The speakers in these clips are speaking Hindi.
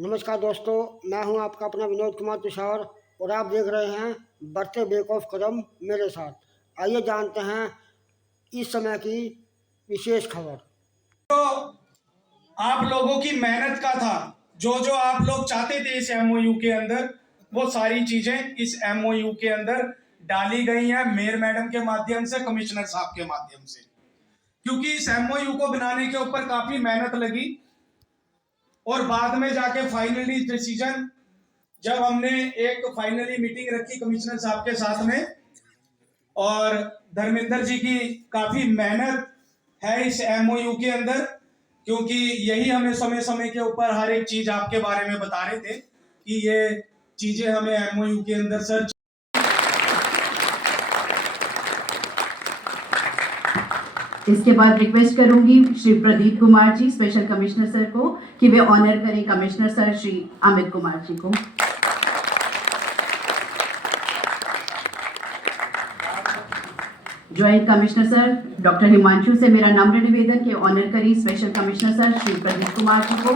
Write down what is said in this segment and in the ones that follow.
नमस्कार दोस्तों, मैं हूं आपका अपना विनोद कुमार तुषार और आप देख रहे हैं बढ़ते बेक ऑफ कदम मेरे साथ। आइए जानते हैं इस समय की विशेष खबर। तो आप लोगों की मेहनत का था, जो आप लोग चाहते थे इस एमओयू के अंदर, वो सारी चीजें इस एमओयू के अंदर डाली गई हैं मेयर मैडम के माध्यम से, कमिश्नर साहब के माध्यम से। क्योंकि इस एमओयू को बनाने के ऊपर काफी मेहनत लगी और बाद में जाके फाइनली डिसीजन, जब हमने एक फाइनली मीटिंग रखी कमिश्नर साहब के साथ में, और धर्मेंद्र जी की काफी मेहनत है इस एमओयू के अंदर, क्योंकि यही हमें समय समय के ऊपर हर एक चीज आपके बारे में बता रहे थे कि ये चीजें हमें एमओयू के अंदर सर्च। इसके बाद रिक्वेस्ट करूंगी Shri Pradeep Kumar ji, special commissioner sir को, कि वे ऑनर करें कमिश्नर सर श्री अमित कुमार जी को। Joint commissioner sir doctor Himanshu से मेरा नम्र निवेदन कि ऑनर करें special commissioner sir Shri Pradeep Kumar ji को।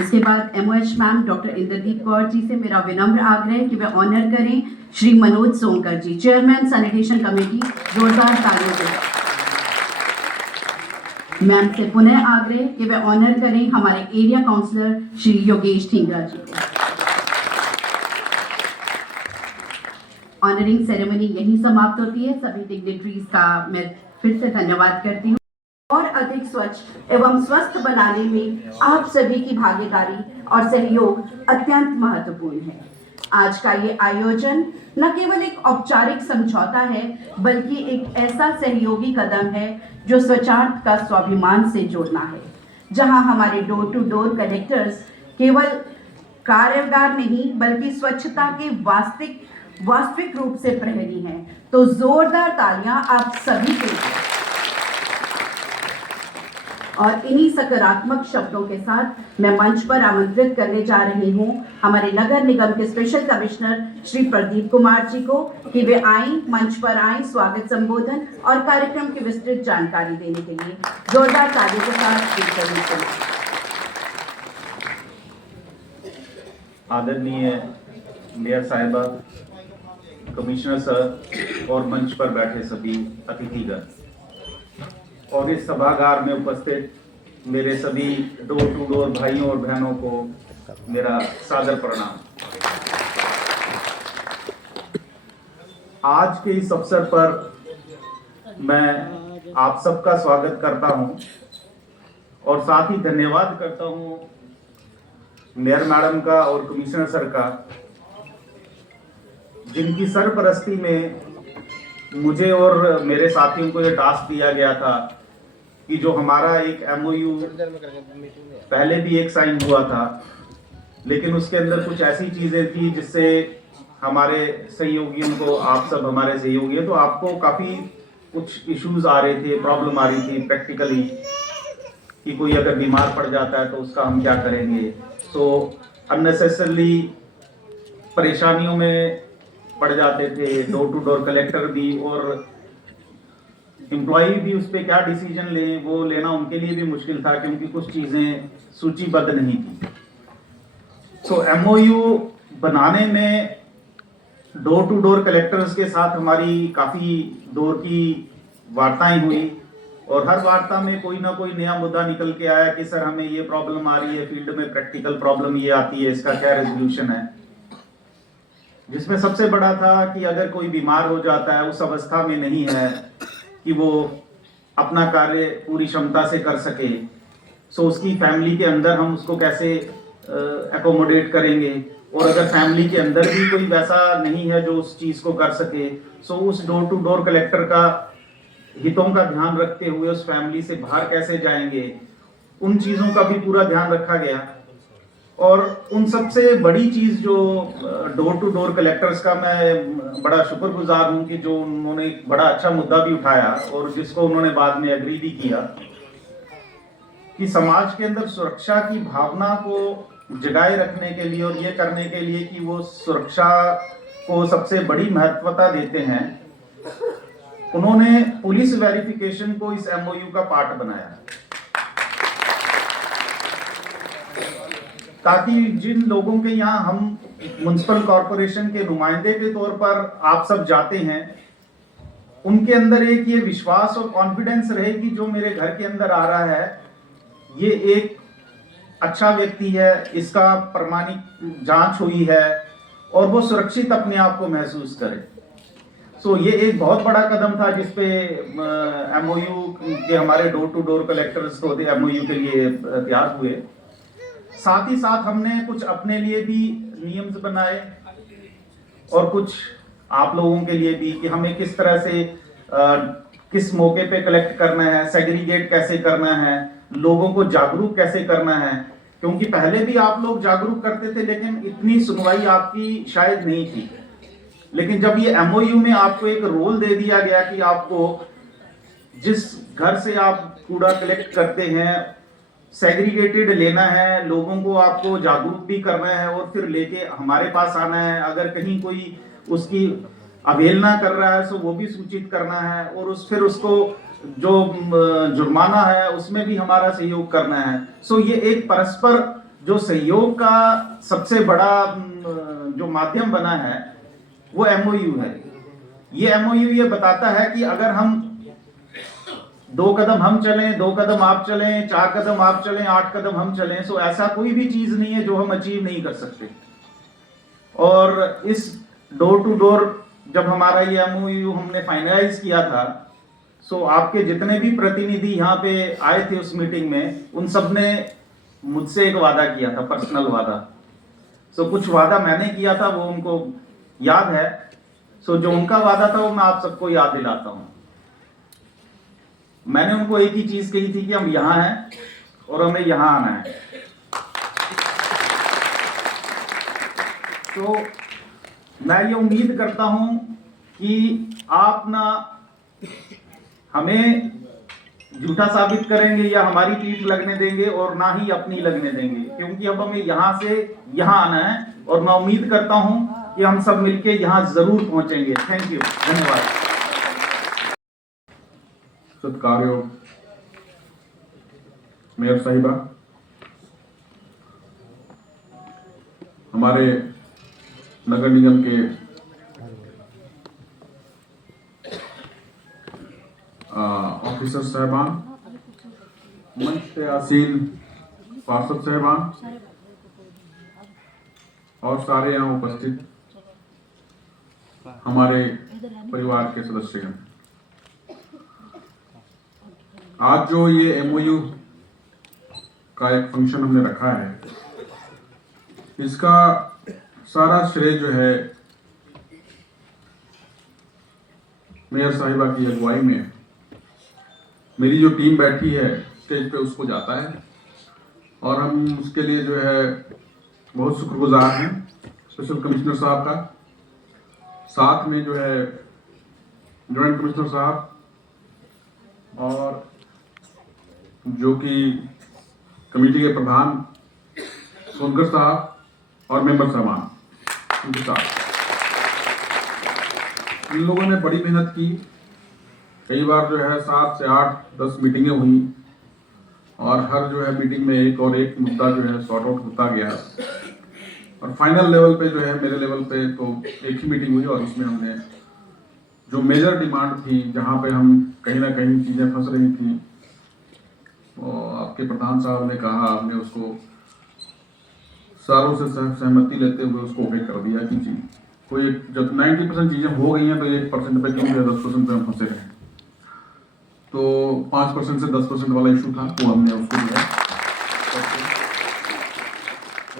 इसके बाद MOH ma'am doctor Inderdeep Kaur ji से मेरा विनम्र आग्रह कि वे ऑनर करें Shri Manoj Sonkar ji, chairman sanitation committee. जोरदार तालियों से मैम से पुनः आग्रह कि वे ऑनर करें हमारे एरिया काउंसलर श्री योगेश ढींगरा जी को। ऑनरिंग सेरेमनी यही समाप्त होती है। सभी डिग्निटरीज का मैं फिर से धन्यवाद करती हूँ। और अधिक स्वच्छ एवं स्वस्थ बनाने में आप सभी की भागीदारी और सहयोग अत्यंत महत्वपूर्ण है। आज का ये आयोजन न केवल एक औपचारिक समझौता है, बल्कि एक ऐसा सहयोगी कदम है जो स्वच्छार्थ का स्वाभिमान से जोड़ना है, जहां हमारे डोर टू डोर कलेक्टर्स केवल कार्यगार नहीं बल्कि स्वच्छता के वास्तविक रूप से प्रहरी हैं। तो जोरदार तालियां आप सभी के लिए। और इन्हीं सकारात्मक शब्दों के साथ मैं मंच पर आमंत्रित करने जा रही हूं हमारे नगर निगम के स्पेशल कमिश्नर श्री प्रदीप कुमार जी को कि वे आएं, मंच पर आएं स्वागत संबोधन और कार्यक्रम की विस्तृत जानकारी देने के लिए। जोरदार तालियों के साथ आदरणीय मेयर साहिबा, कमिश्नर सर और मंच पर बैठे सभी अतिथिगण और इस सभागार में उपस्थित मेरे सभी डोर टू डोर भाइयों और बहनों को मेरा सादर प्रणाम। आज के इस अवसर पर मैं आप सबका स्वागत करता हूं और साथ ही धन्यवाद करता हूं मेयर मैडम का और कमिश्नर सर का, जिनकी सरपरस्ती में मुझे और मेरे साथियों को यह टास्क दिया गया था कि जो हमारा एक एमओयू पहले भी एक साइन हुआ था, लेकिन उसके अंदर कुछ ऐसी चीजें थी जिससे हमारे सहयोगियों को, आप सब हमारे सहयोगी हैं, तो आपको काफी कुछ इश्यूज आ रहे थे, प्रॉब्लम आ रही थी प्रैक्टिकली, कि कोई अगर बीमार पड़ जाता है तो उसका हम क्या करेंगे। तो अननेसेसरली परेशानियों में पड़ जाते थे, डोर टू डोर कलेक्टर भी और एम्प्लॉय भी उस पर क्या डिसीजन लें, वो लेना उनके लिए भी मुश्किल था क्योंकि कुछ चीजें सूचीबद्ध नहीं थी। तो एमओयू बनाने में डोर टू डोर कलेक्टर्स के साथ हमारी काफी दौर की वार्ताएं हुई और हर वार्ता में कोई ना कोई नया मुद्दा निकल के आया कि सर हमें ये प्रॉब्लम आ रही है, फील्ड में प्रैक्टिकल प्रॉब्लम ये आती है, इसका क्या रेजोल्यूशन है। जिसमें सबसे बड़ा था कि अगर कोई बीमार हो जाता है, उस अवस्था में नहीं है कि वो अपना कार्य पूरी क्षमता से कर सके, सो उसकी फैमिली के अंदर हम उसको कैसे एकोमोडेट करेंगे, और अगर फैमिली के अंदर भी कोई वैसा नहीं है जो उस चीज को कर सके, सो उस डोर टू डोर कलेक्टर का हितों का ध्यान रखते हुए उस फैमिली से बाहर कैसे जाएंगे, उन चीजों का भी पूरा ध्यान रखा गया। और उन सबसे बड़ी चीज जो डोर टू डोर कलेक्टर्स का मैं बड़ा शुक्रगुजार हूं कि जो उन्होंने एक बड़ा अच्छा मुद्दा भी उठाया और जिसको उन्होंने बाद में एग्री भी किया, कि समाज के अंदर सुरक्षा की भावना को जगाए रखने के लिए और ये करने के लिए कि वो सुरक्षा को सबसे बड़ी महत्वता देते हैं, उन्होंने पुलिस वेरिफिकेशन को इस एमओयू का पार्ट बनाया। ताकि जिन लोगों के यहाँ हम म्युनिसिपल कॉरपोरेशन के नुमाइंदे के तौर पर आप सब जाते हैं, उनके अंदर एक ये विश्वास और कॉन्फिडेंस रहे कि जो मेरे घर के अंदर आ रहा है ये एक अच्छा व्यक्ति है, इसका प्रमाणिक जांच हुई है और वो सुरक्षित अपने आप को महसूस करे। सो ये एक बहुत बड़ा कदम था जिसपे MOU के हमारे डोर टू डोर कलेक्टर्स तो MOU के लिए तैयार हुए। साथ ही साथ हमने कुछ अपने लिए भी नियम बनाए और कुछ आप लोगों के लिए भी कि हमें किस तरह से किस मौके पे कलेक्ट करना है, सेग्रीगेट कैसे करना है, लोगों को जागरूक कैसे करना है। क्योंकि पहले भी आप लोग जागरूक करते थे लेकिन इतनी सुनवाई आपकी शायद नहीं थी। लेकिन जब ये MOU में आपको एक रोल दे दिया गया कि आपको जिस घर से आप कूड़ा कलेक्ट करते हैं सेग्रीगेटेड लेना है, लोगों को आपको जागरूक भी करना है और फिर लेके हमारे पास आना है। अगर कहीं कोई उसकी अवहेलना कर रहा है तो वो भी सूचित करना है और फिर उसको जो जुर्माना है उसमें भी हमारा सहयोग करना है। सो ये एक परस्पर जो सहयोग का सबसे बड़ा जो माध्यम बना है वो MOU है। ये MOU ये बताता है कि अगर हम 2 कदम हम चलें, 2 कदम आप चलें, 4 कदम आप चलें, 8 कदम हम चलें, सो ऐसा कोई भी चीज नहीं है जो हम अचीव नहीं कर सकते। और इस डोर टू डोर जब हमारा ये MOU हमने फाइनलाइज किया था, सो आपके जितने भी प्रतिनिधि यहाँ पे आए थे उस मीटिंग में, उन सब ने मुझसे एक वादा किया था, पर्सनल वादा। सो कुछ वादा मैंने किया था वो उनको याद है। सो जो उनका वादा था वो मैं आप सबको याद दिलाता हूँ। मैंने उनको एक ही चीज कही थी कि हम यहाँ हैं और हमें यहाँ आना है। तो मैं ये उम्मीद करता हूं कि आप ना हमें झूठा साबित करेंगे या हमारी पीठ लगने देंगे और ना ही अपनी लगने देंगे, क्योंकि अब हमें यहाँ से यहाँ आना है और मैं उम्मीद करता हूं कि हम सब मिलके यहाँ जरूर पहुंचेंगे। थैंक यू, धन्यवाद। सत्कारयोग मेयर साहिबा, हमारे नगर निगम के ऑफिसर साहबान, मंच पे आसीन पार्षद साहबान और सारे यहाँ उपस्थित हमारे परिवार के सदस्य हैं। आज जो ये MOU का एक फंक्शन हमने रखा है, इसका सारा श्रेय जो है मेयर साहिबा की अगुवाई में मेरी जो टीम बैठी है स्टेज पे उसको जाता है और हम उसके लिए जो है बहुत शुक्रगुजार हैं स्पेशल कमिश्नर साहब का, साथ में जो है जॉइंट कमिश्नर साहब और जो कि कमेटी के प्रधान सोनकर साहब और मेंबर साहबान, उनके साथ इन लोगों ने बड़ी मेहनत की। कई बार जो है 7 से 8-10 मीटिंगें हुई और हर जो है मीटिंग में एक और एक मुद्दा जो है सॉर्ट आउट होता गया और फाइनल लेवल पे जो है मेरे लेवल पे तो एक ही मीटिंग हुई और उसमें हमने जो मेजर डिमांड थी, जहाँ पे हम कहीं ना कहीं चीज़ें फंस रही थी, तो आपके प्रधान साहब ने कहा, हमने उसको सारों से सहमति लेते हुए उसको ओके कर दिया कि जी कोई जब 90% चीज़ें हो गई हैं तो 1% पे क्यों या 10% पे हम फंसे रहे। तो 5% से 10% वाला इशू था, वो हमने उसको दिया,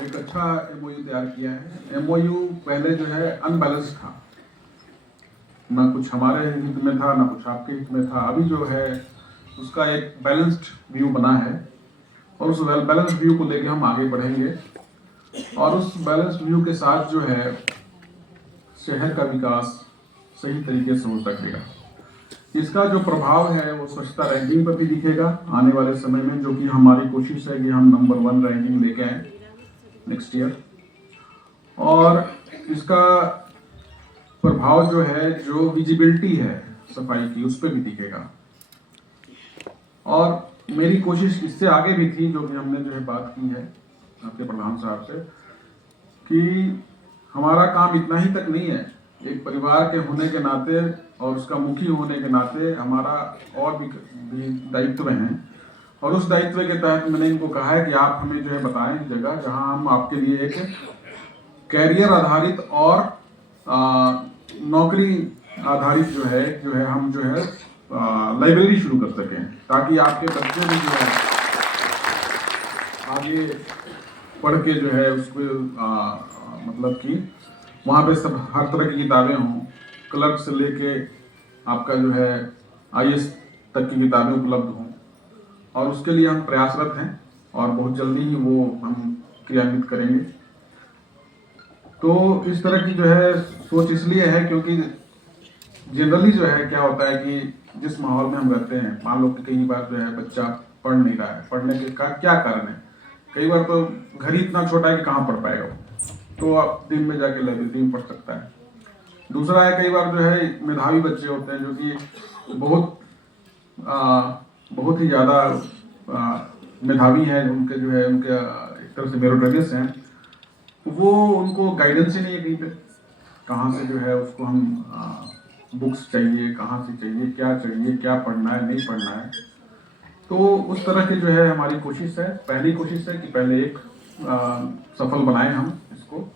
एक अच्छा MOU तैयार किया है। MOU पहले जो है अनबैलेंस्ड था, ना कुछ हमारे हित में था ना कुछ आपके हित में था। अभी जो है उसका एक बैलेंस्ड व्यू बना है और उस बैलेंस्ड व्यू को लेके हम आगे बढ़ेंगे और उस बैलेंस्ड व्यू के साथ जो है शहर का विकास सही तरीके से हो सकेगा। इसका जो प्रभाव है वो स्वच्छता रैंकिंग पर भी दिखेगा आने वाले समय में, जो कि हमारी कोशिश है कि हम नंबर 1 रैंकिंग लेके आए नेक्स्ट ईयर। और इसका प्रभाव जो है, जो विजिबिलिटी है सफाई की, उस पर भी दिखेगा। और मेरी कोशिश इससे आगे भी थी, जो कि हमने जो है बात की है आपके प्रधान साहब से कि हमारा काम इतना ही तक नहीं है, एक परिवार के होने के नाते और उसका मुखी होने के नाते हमारा और भी दायित्व हैं, और उस दायित्व के तहत मैंने इनको कहा है कि आप हमें जो है बताएं जगह जहां हम आपके लिए एक कैरियर आधारित और नौकरी आधारित जो है हम जो है लाइब्रेरी शुरू कर सकें, ताकि आपके बच्चे भी जो है आगे पढ़ के जो है उसको मतलब कि वहाँ पे सब हर तरह की किताबें हों, क्लर्क से लेके आपका जो है IAS तक की किताबें उपलब्ध हों, और उसके लिए हम प्रयासरत हैं और बहुत जल्दी ही वो हम क्रियान्वित करेंगे। तो इस तरह की जो है सोच इसलिए है क्योंकि जनरली जो है क्या होता है कि जिस माहौल में हम रहते हैं, मान लो कि कई बार जो है बच्चा पढ़ नहीं रहा है, पढ़ने के का क्या कारण है, कई बार तो घर ही इतना छोटा है कि कहाँ पढ़ पाएगा वो, तो आप दिन में जाके लाइब्रेरी में पढ़ सकता है। दूसरा है कई बार जो है मेधावी बच्चे होते हैं जो कि बहुत ही ज़्यादा मेधावी हैं, उनके जो है उनके एक तरह से मेरिटोरियस हैं, वो उनको गाइडेंस ही नहीं है कहीं पे, कहाँ से जो है उसको हम बुक्स चाहिए, कहाँ से चाहिए, क्या पढ़ना है, नहीं पढ़ना है। तो उस तरह की जो है हमारी कोशिश है, पहली कोशिश है कि पहले एक सफल बनाएं हम इसको,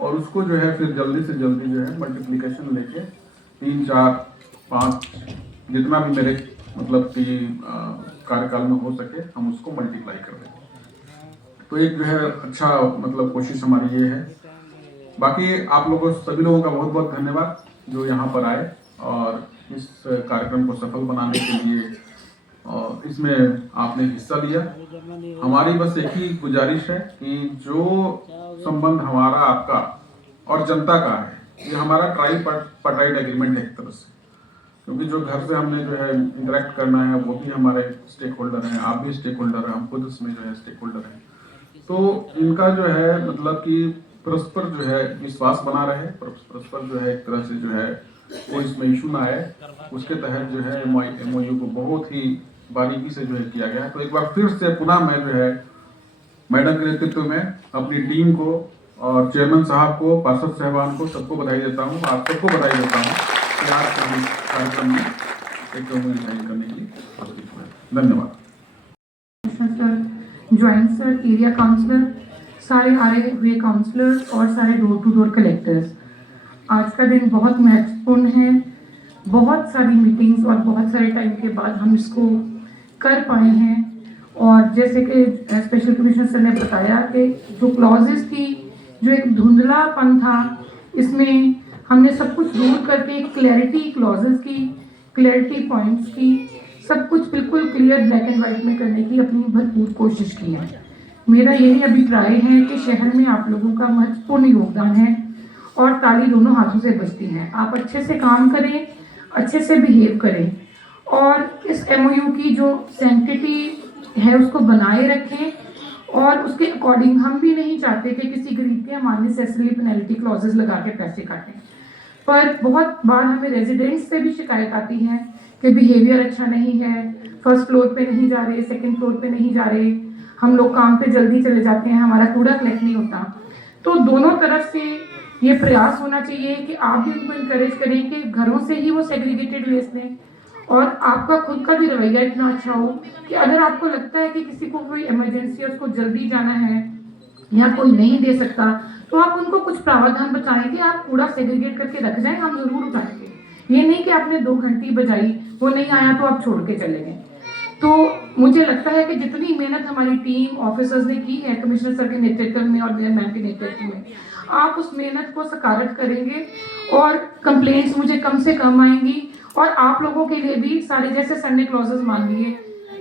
और उसको जो है फिर जल्दी से जल्दी जो है मल्टीप्लिकेशन लेके 3, 4, 5 जितना भी मेरे मतलब कि कार्यकाल में हो सके हम उसको मल्टीप्लाई कर दें। तो एक जो है अच्छा मतलब कोशिश हमारी ये है। बाकी आप लोगों सभी लोगों का बहुत बहुत धन्यवाद जो यहाँ पर आए और इस कार्यक्रम को सफल बनाने के लिए और इसमें आपने हिस्सा लिया। हमारी बस एक ही गुजारिश है कि जो संबंध हमारा आपका और जनता का है, ये हमारा ट्राइपार्टाइट एग्रीमेंट है एक तरह से, क्योंकि जो घर से हमने जो है इंटरेक्ट करना है वो भी हमारे स्टेक होल्डर हैं, आप भी स्टेक होल्डर हैं, हम खुद इसमें जो है स्टेक होल्डर हैं। तो इनका जो है मतलब कि परस्पर जो है विश्वास बना रहे, परस्पर जो है एक तरह से जो है कोई इसमें इशू ना आए, उसके तहत जो है MOU को बहुत ही बारीकी से जो है किया गया है। तो एक बार फिर से पुनः मैं जो है मैडम के नेतृत्व में अपनी टीम को और चेयरमैन साहब को, पार्षद साहबान को, सबको बधाई देता हूँ, आप सबको बधाई देता हूँ कि आज का इस कार्यक्रम में एक करने के लिए उपस्थित हुए। धन्यवाद। ज्वाइंट सर, एरिया काउंसलर, सारे आए हुए काउंसलर्स और सारे डोर टू डोर कलेक्टर्स, आज का दिन बहुत महत्वपूर्ण है। बहुत सारी मीटिंग्स और बहुत सारे टाइम के बाद हम इसको कर पाए हैं, और जैसे कि स्पेशल कमिश्नर सर ने बताया कि जो क्लॉजेस थी, जो एक धुंधलापन था, इसमें हमने सब कुछ दूर करके एक क्लैरिटी क्लॉजेस की, क्लैरिटी पॉइंट्स की, सब कुछ बिल्कुल क्लियर ब्लैक एंड वाइट में करने की अपनी भरपूर कोशिश की है। मेरा यही अभिप्राय है कि शहर में आप लोगों का महत्वपूर्ण योगदान है और ताली दोनों हाथों से बजती है। आप अच्छे से काम करें, अच्छे से बिहेव करें और इस MOU की जो सैंक्टिटी है उसको बनाए रखें, और उसके अकॉर्डिंग हम भी नहीं चाहते कि किसी गरीब के हम अननेसेसरी पेनल्टी क्लॉजेस लगा के पैसे काटें। पर बहुत बार हमें रेजिडेंट्स से भी शिकायत आती है कि बिहेवियर अच्छा नहीं है, फर्स्ट फ्लोर पे नहीं जा रहे, सेकंड फ्लोर पे नहीं जा रहे, हम लोग काम पे जल्दी चले जाते हैं, हमारा कूड़ा कलेक्ट नहीं होता। तो दोनों तरफ से ये प्रयास होना चाहिए कि आप भी उनको इनकरेज करें कि घरों से ही वो सेग्रीगेटेड वेस्ट लें, और आपका खुद का भी रवैया इतना अच्छा हो कि अगर आपको लगता है कि किसी को कोई इमरजेंसी है, उसको जल्दी जाना है या कोई नहीं दे सकता, तो आप उनको कुछ प्रावधान बताएं कि आप कूड़ा सेग्रीगेट करके रख जाएं, हम जरूर उठाएंगे। ये नहीं कि आपने 2 घंटी बजाई, वो नहीं आया तो आप छोड़ के चले गए। तो मुझे लगता है कि जितनी मेहनत हमारी टीम ऑफिसर्स ने की है कमिश्नर सर के नेतृत्व में और मेयर मैम के नेतृत्व में, आप उस मेहनत को सकारात्मक करेंगे और कंप्लेंट्स मुझे कम से कम आएंगी, और आप लोगों के लिए भी सारे जैसे सर ने क्लॉजेस मान लिए,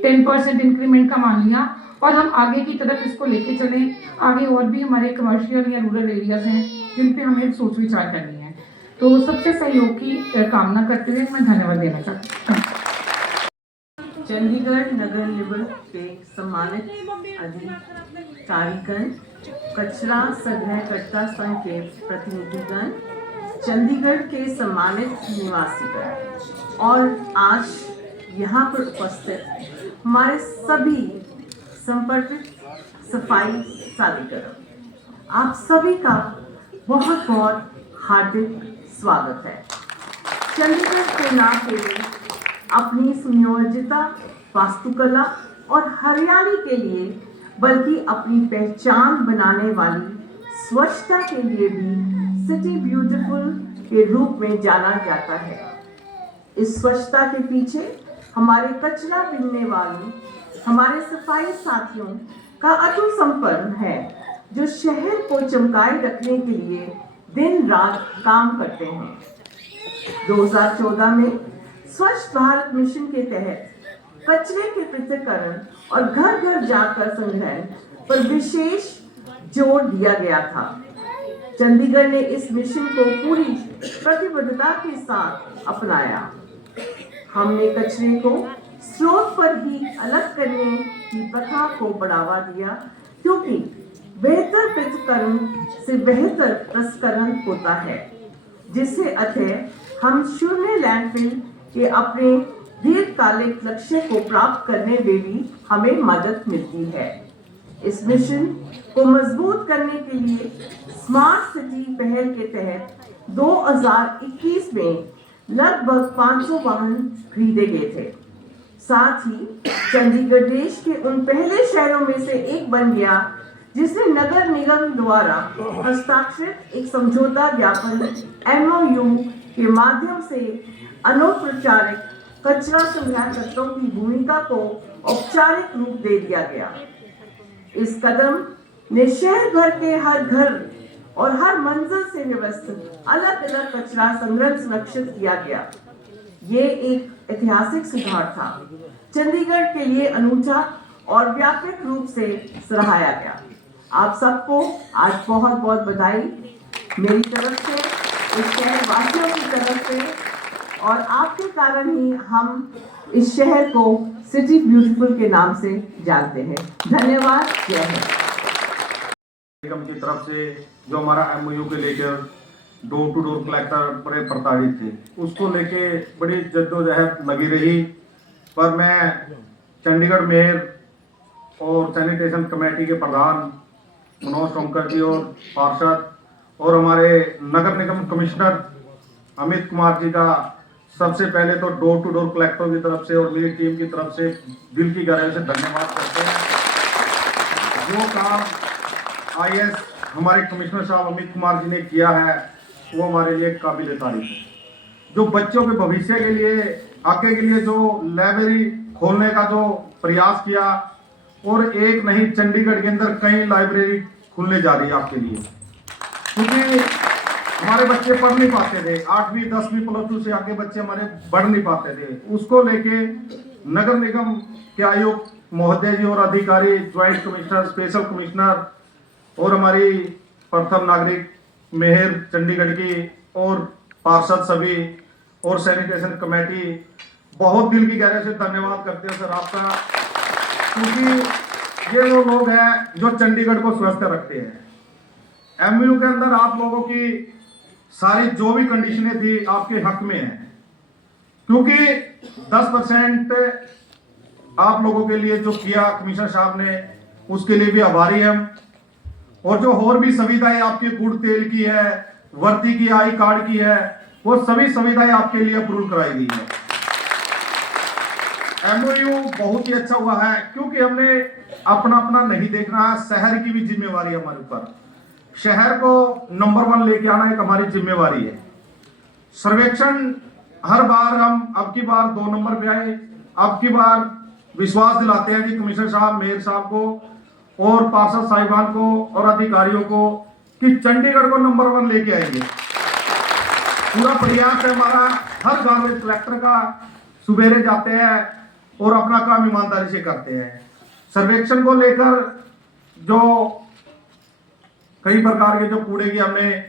10% इंक्रीमेंट का मान लिया, और हम आगे की तरफ इसको लेके चलें। आगे और भी हमारे कमर्शियल या रूरल एरियाज हैं जिन पे हमें सोच विचार करनी है। तो सबसे सहयोग की कामना करते हुए मैं धन्यवाद देना चाहती हूँ। चंडीगढ़ नगर निगम के सम्मानित अधिकारीगण, कचरा संग्रहकर्ता संघ के प्रतिनिधिगण, चंडीगढ़ के सम्मानित निवासीगण और आज यहाँ पर उपस्थित हमारे सभी संपर्कित सफाई साथीगण, आप सभी का बहुत बहुत हार्दिक स्वागत है। चंडीगढ़ को न केवल अपनी सुनियोजिता, वास्तुकला और हरियाली के लिए बल्कि अपनी पहचान बनाने वाली स्वच्छता के लिए भी सिटी ब्यूटीफुल के रूप में जाना जाता है। इस स्वच्छता के पीछे हमारे कचरा बीनने वालों, हमारे सफाई साथियों का अटूट संपर्क है, जो शहर को चमकाए रखने के लिए दिन रात काम करते हैं। 2014 में स्वच्छ भारत मिशन के तहत कचरे के पृथक्करण और घर घर जाकर संग्रहण पर विशेष जोर दिया गया था। चंडीगढ़ ने इस मिशन को पूरी प्रतिबद्धता के साथ अपनाया। हमने कचरे को स्रोत पर ही अलग करने की प्रथा को बढ़ावा दिया, क्योंकि बेहतर पृथक्करण से बेहतर प्रसंस्करण होता है, जिससे अतः हम शून्य लैंडफिल के अपने दीर्घकालिक लक्ष्य को प्राप्त करने में भी हमें मदद मिलती है। इस मिशन को मजबूत करने के लिए स्मार्ट सिटी पहल के तहत 2021 में लगभग 500 वाहन खरीदे गए थे। साथ ही चंडीगढ़ देश के उन पहले शहरों में से एक बन गया जिसने नगर निगम द्वारा हस्ताक्षरित एक समझौता ज्ञापन MOU के माध्यम से अनौपचारिक कचरा संग्रहकर्ताओं की भूमिका को औपचारिक रूप दे दिया गया। इस कदम ने शहर भर के हर घर और हर मंजिल से व्यवस्थित अलग अलग कचरा संग्रह सुनिश्चित किया गया। ये एक ऐतिहासिक सुधार था, चंडीगढ़ के लिए अनूठा और व्यापक रूप से सराहाया गया। आप सबको आज बहुत बहुत बधाई मेरी तरफ से, इस शहर वासियों की तरफ से, और आपके कारण ही हम इस शहर को सिटी ब्यूटीफुल के नाम से जानते हैं। धन्यवाद। जय हिंद। निगम की तरफ से जो हमारा MOU के लेकर डोर टू डोर कलेक्टर बड़े प्रताड़ित थे, उसको लेके बड़ी जद्दोजहद लगी रही। पर मैं चंडीगढ़ मेयर और सैनिटेशन कमेटी के प्रधान मनोज शंकर जी और पार्षद और हमारे नगर निगम कमिश्नर अमित कुमार जी का सबसे पहले तो डोर टू डोर कलेक्टरों की तरफ से और मेरी टीम की तरफ से दिल की गहराई से धन्यवाद करते हैं। जो काम IS हमारे कमिश्नर साहब अमित कुमार जी ने किया है, वो हमारे लिए काबिल तारीफ है। जो बच्चों के भविष्य के लिए, आगे के लिए जो लाइब्रेरी खोलने का जो प्रयास किया, और एक नहीं चंडीगढ़ के अंदर कई लाइब्रेरी खुलने जा रही है आपके लिए, क्योंकि हमारे बच्चे पढ़ नहीं पाते थे। 8वीं 10वीं +2 से आगे बच्चे हमारे बढ़ नहीं पाते थे। उसको लेके नगर निगम के आयुक्त महोदय जी और अधिकारी, ज्वाइंट कमिश्नर, स्पेशल कमिश्नर और हमारी प्रथम नागरिक मेयर चंडीगढ़ की और पार्षद सभी और सैनिटेशन कमेटी, बहुत दिल की गहराई से धन्यवाद करते हैं सर आपका, क्योंकि ये वो लोग हैं जो चंडीगढ़ को स्वस्थ रखते हैं। MOU के अंदर आप लोगों की सारी जो भी कंडीशनें थी आपके हक में है, क्योंकि 10% आप लोगों के लिए जो किया कमिश्नर साहब ने, उसके लिए भी आभारी हम। और जो और भी सुविधाएं आपके गुड़ तेल की है, वर्दी की, आई कार्ड की है, वो सभी सुविधाएं आपके लिए अप्रूव कराई गई है। MOU बहुत ही अच्छा हुआ है, क्योंकि हमने अपना अपना नहीं देखना है, शहर की भी जिम्मेवारी है हमारे ऊपर। शहर को नंबर 1 लेके आना एक हमारी जिम्मेवारी है। सर्वेक्षण हर बार हम अब की बार 2 नंबर पे आए, अब की बार विश्वास दिलाते हैं कि कमिश्नर साहब, मेयर साहब को और पार्षद साहिबान को और अधिकारियों को कि चंडीगढ़ को नंबर 1 लेके आएंगे। पूरा प्रयास है हमारा। हर गांव में कलेक्टर का सुबेरे जाते हैं और अपना काम ईमानदारी से करते हैं। सर्वेक्षण को लेकर जो कई प्रकार के जो कूड़े की हमने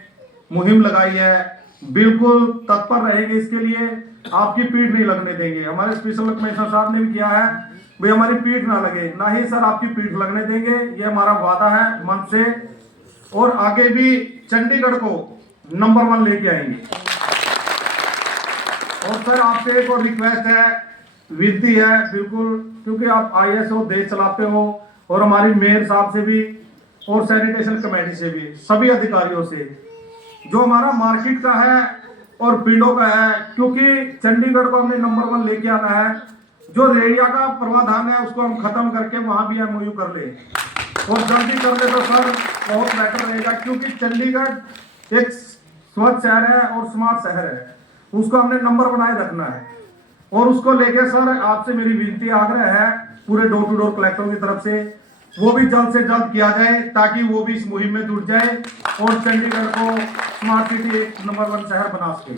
मुहिम लगाई है, बिल्कुल तत्पर रहेंगे इसके लिए, आपकी पीठ नहीं लगने देंगे। हमारे स्पेशल कमिश्नर साहब ने भी किया है, भाई हमारी पीठ ना लगे, ना ही सर आपकी पीठ लगने देंगे, ये हमारा वादा है मन से। और आगे भी चंडीगढ़ को नंबर 1 लेके आएंगे। और सर आपसे एक और रिक्वेस्ट है, विनती है, बिल्कुल, क्योंकि आप IS हो, देश चलाते हो और हमारी मेयर साहब से भी और सैनिटेशन कमेटी से भी, सभी अधिकारियों से, जो हमारा मार्केट का है और बिल्डो का है, क्योंकि चंडीगढ़ को हमने नंबर 1 लेके आना है। जो रेडिया का प्रावधान है उसको हम खत्म करके वहां भी एमओयू कर ले और जल्दी कर ले तो सर बहुत बेटर रहेगा, क्योंकि चंडीगढ़ एक स्वच्छ शहर है और स्मार्ट शहर है, उसको हमने नंबर बनाए रखना है। और उसको लेके सर आपसे मेरी विनती आग्रह है पूरे डोर टू डोर कलेक्टरों की तरफ से, वो भी जल्द से जल्द किया जाए ताकि वो भी इस मुहिम में जुट जाए और चंडीगढ़ को स्मार्ट सिटी एक नंबर 1 शहर बना सके।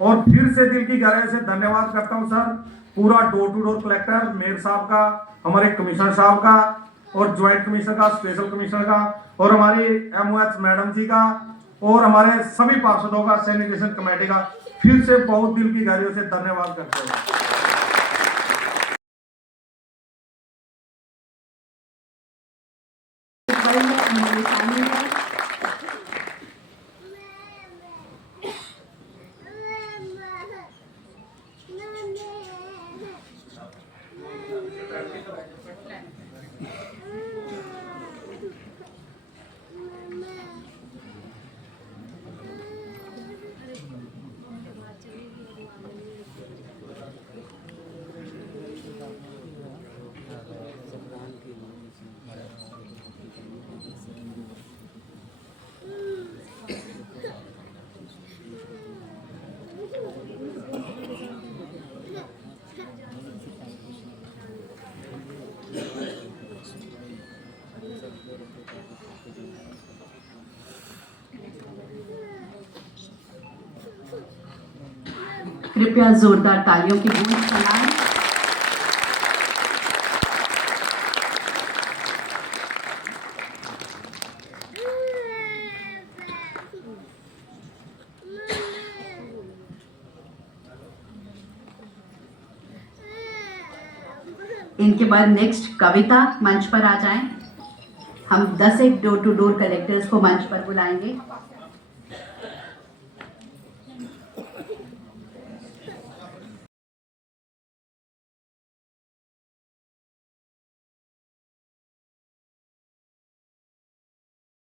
और फिर से दिल की गहराई से धन्यवाद करता हूँ सर पूरा door to door collector, mayor साहब का, हमारे कमिश्नर साहब का और ज्वाइंट कमिश्नर का, स्पेशल कमिश्नर का और हमारी एमओएच मैडम जी का और हमारे सभी पार्षदों का, सैनिटेशन कमेटी का फिर से बहुत दिल की गहराइयों से धन्यवाद करते हैं। कृपया जोरदार तालियों की गूंज सुनाएं। इनके बाद नेक्स्ट कविता मंच पर आ जाएं। हम 10 एक डोर टू डोर कलेक्टर्स को मंच पर बुलाएंगे।